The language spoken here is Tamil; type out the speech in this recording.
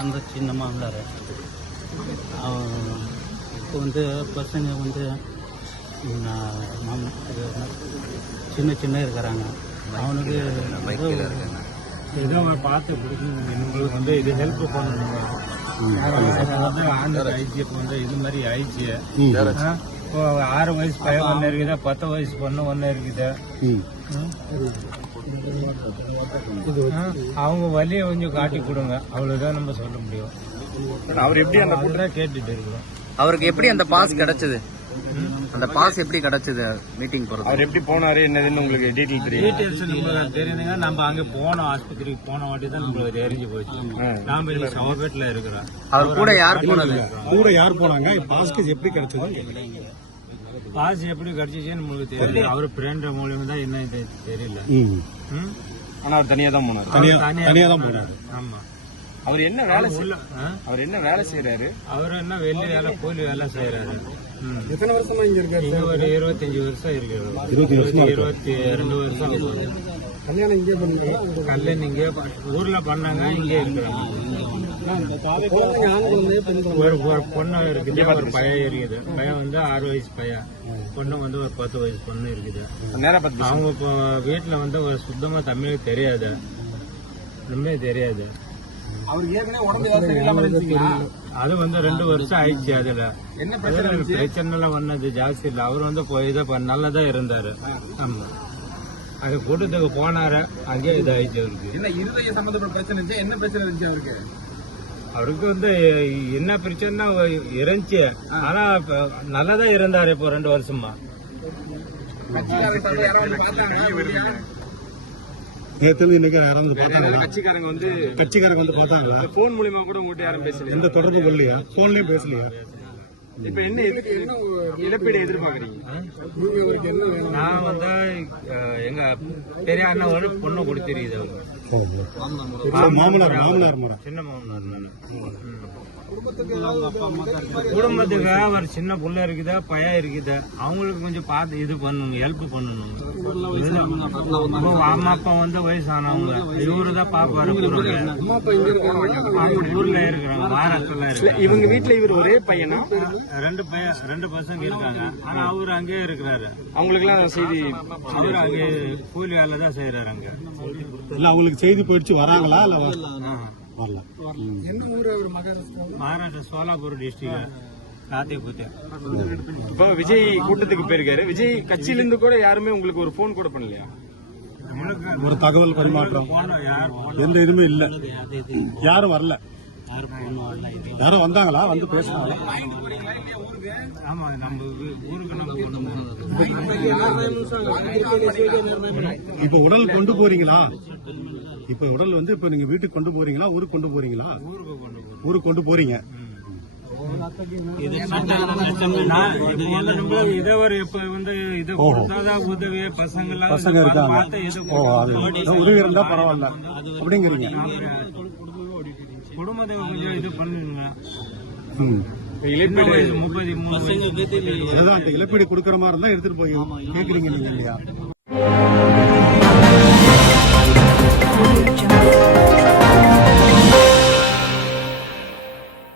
அந்த சின்ன மாமனார் இப்போ வந்து பசங்க வந்து சின்ன சின்ன இருக்கிறாங்க. அவனுக்கு ஏதோ பார்த்து உங்களுக்கு வந்து இது ஹெல்ப் பண்ணணுங்க. வந்து ஆண்டர் ஆயிடுச்சு. இப்போ வந்து இது மாதிரி ஆயிடுச்சு. இப்போ 6 வயசு பையன் ஒன்று இருக்குதா, 10 வயசு பொண்ணு ஒன்று இருக்குதா. அவங்க வழியை கொஞ்சம் காட்டி கொடுங்க, அவ்வளவுதான் நம்ம சொல்ல முடியும். அவர் எப்படி அந்த தான் கேட்டுட்டு இருக்கிறோம். அவருக்கு எப்படி அந்த பாஸ் கிடைச்சது? அந்த பாஸ் எப்படி கிடைச்சது? மீட்டிங் போறது அவர் எப்படி போனாரு என்னதுன்னு உங்களுக்கு டீட்டெயில் தெரியும்? டீட்டெயில்ஸ் நம்மளுக்கு தெரியுதுங்க. நம்ம அங்க போனோம், ஆஸ்பத்திரிக்கு போன வாட்டி தான் நம்மளுக்கு தெரிஞ்சு போச்சு. நாம இல்ல சவபேட்ல இருக்கிறோம். அவர் கூட யார் போனது? கூட யார் போனாங்க? பாஸ்க்கு எப்படி கிடைச்சது? பாஸ் எப்படி கிடைச்சிச்சுன்னு நம்மளுக்கு தெரியல. அவர் ஃப்ரெண்ட் மூலியமா தான் என்ன தெரியல. ஆனா அவர் தனியா தான் போனார். தனியா தான் போனாரு. ஆமா. அவர் என்ன வேலை அவர் என்ன வேலை செய்யறாரு? அவர் என்ன வெள்ளி வேலை, கூலி வேலை செய்யறாரு. எத்தனை வருஷமா இங்க இருக்காரு? இங்க ஒரு 25 வருஷம் இருக்கிறது. 22 வருஷம். கல்யாணம் இங்கே பண்ணுங்க. கல்யாணம் இங்கே ஊர்ல பண்ணாங்க, இங்கே இருக்கிறாங்க. ஒரு பொண்ணு இருக்குது, ஒரு பையன் இருக்குது. பையன் வந்து 6 வயசு பையன், பொண்ணு வந்து ஒரு 10 வயசு பொண்ணு இருக்குது. அவங்க இப்போ வீட்டுல வந்து ஒரு சுத்தமா தமிழ் தெரியாது, ஒண்ணுமே தெரியாது. அது வந்து 2 வருஷம் ஆயிடுச்சு. அதுல பிரச்சனை எல்லாம் ஒன்னது ஜாஸ்தி இல்ல. அவர் வந்து இதை நல்லதான் இருந்தாரு. ஆமா, அது கூட்டத்துக்கு போனாரு, அங்கே இதாயிடுச்சு. அவருக்கு என்ன இருதய சம்பந்தப்பட்ட பிரச்சனை இருந்துச்சு? என்ன பிரச்சனை இருந்துச்சு அவருக்கு? அவருக்கு வந்து என்ன பிரச்சனை இருந்துச்சு, ஆனா நல்லாதான் இருந்தாரு. இப்போ 2 வருஷமா கட்சிக்காரங்க வந்து பார்த்தாங்களா? போன் மூலியமா கூட உங்கள்கிட்ட யாரும் பேசல? எந்த தொடர்பு இல்லையா? போன்லயும் பேசலையா? இப்ப என்ன இழப்பீடு எதிர்பார்க்கறீங்க? நான் வந்து எங்க பெரிய அண்ணன் ஒரு பொண்ணு கொடுத்திருக்குது. மாமனார் சின்ன மாமனார். குடும்பத்துக்கு ஒரு சின்ன புள்ள இருக்குதா, பையன் இருக்குதா, அவங்களுக்கு கொஞ்சம் பார்த்து இது பண்ணணும், ஹெல்ப் பண்ணணும். அம்மா அப்பா வந்து வயசானவங்க, இவரு தான் பாப்பாரு. ஊர்ல இருக்கிறாங்க, மகாராஷ்டிரல இருக்காங்க. இவங்க வீட்டுல இவர் ஒரே பையனா? 2 பசங்க இருக்காங்க. ஆனா அவரு அங்கேயே இருக்கிறாரு. அவங்களுக்கு எல்லாம் செய்தி, அவரு அங்கே கூலி வேலை தான் செய்யறாரு. அங்க அவங்களுக்கு செய்தி போயிடுச்சு, வராங்களா? என்ன ஊர்? அவர் மகாராஷ்டிரா சோலாப்பூர் டிஸ்ட்ரிக்ட் காத்தியபுத்தே. இப்போ விஜய் கூட்டத்துக்கு போயிருக்காரு. விஜய் கட்சியில இருந்து கூட யாருமே உங்களுக்கு ஒரு போன் கூட பண்ணலையா? ஒரு தகவல் பரிமாற்றம் எந்த இதுவுமே இல்ல. யாரும் வரல. யாரும் வந்தாங்களா? வந்து பேசினாங்களா? ஆமா, நம்ம ஊருக்கு இப்ப உடல் கொண்டு போறீங்களா? இப்ப உடல் வந்து இப்ப நீங்க வீட்டுக்கு கொண்டு போறீங்களா, ஊருக்கு கொண்டு போறீங்களா? ஊருக்கு கொண்டு போறீங்க. பசங்க இருக்காங்க. உதவி இருந்தா பரவாயில்ல அப்படிங்கிறீங்க. குடும்பத்துக்கு கொஞ்சம் இது பண்ணுங்க. இழப்பீடு கொடுக்கற மாதிரி இருந்தா எடுத்துட்டு போய் கேக்குறீங்க நீங்க இல்லையா?